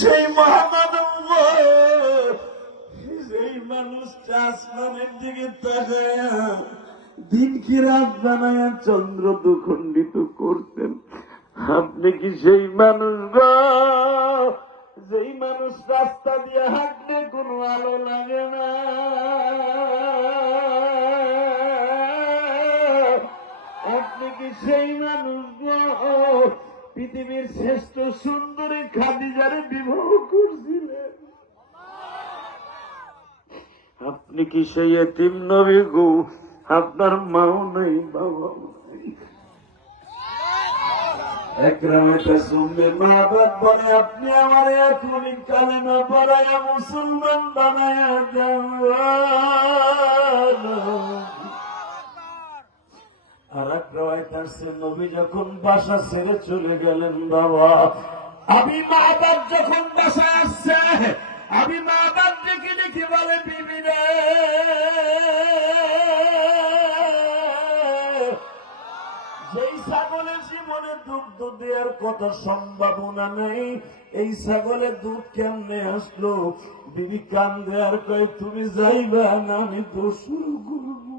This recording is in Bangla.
সেই মহামানব, সেই মানুষটা আসমানের দিকে তাকায়া দিন কি রাত বানায়া চন্দ্র দুখণ্ডিত করতেন? আপনি কি সেই মানুষ গো, যেই মানুষ রাস্তা দিয়ে হাঁটলে কোনো আলো লাগে না? আপনি কি সেই মানুষ গো, পৃথিবীর শ্রেষ্ঠ সুন্দরী খাদিজারে বিবাহ করছিলেন? আপনি কি সেই এতিম নবী গো, আপনার মাও নেই বাবাও নেই? একরামেতে শুনবে মা বাপ বলে আপনি আমার এখনই কালেমা পড়ায়া মুসলমান বানায়া দেন। আর এক রায় আসছে নবী যখন বাসা ছেড়ে চলে গেলেন বাবা, আমি মা বাপ যখন বাসায় আসছে, আমি মা বাপ দেখে দেখে বলে বিবি রে, যেই ছাগলের জীবনে দুগ্ধ দেওয়ার কত সম্ভাবনা নেই, এই ছাগলের দুধ কেমনে আসলো? বিবি কান দেয়ার কয় তুমি যাইবা না, আমি তো শুরু করবো।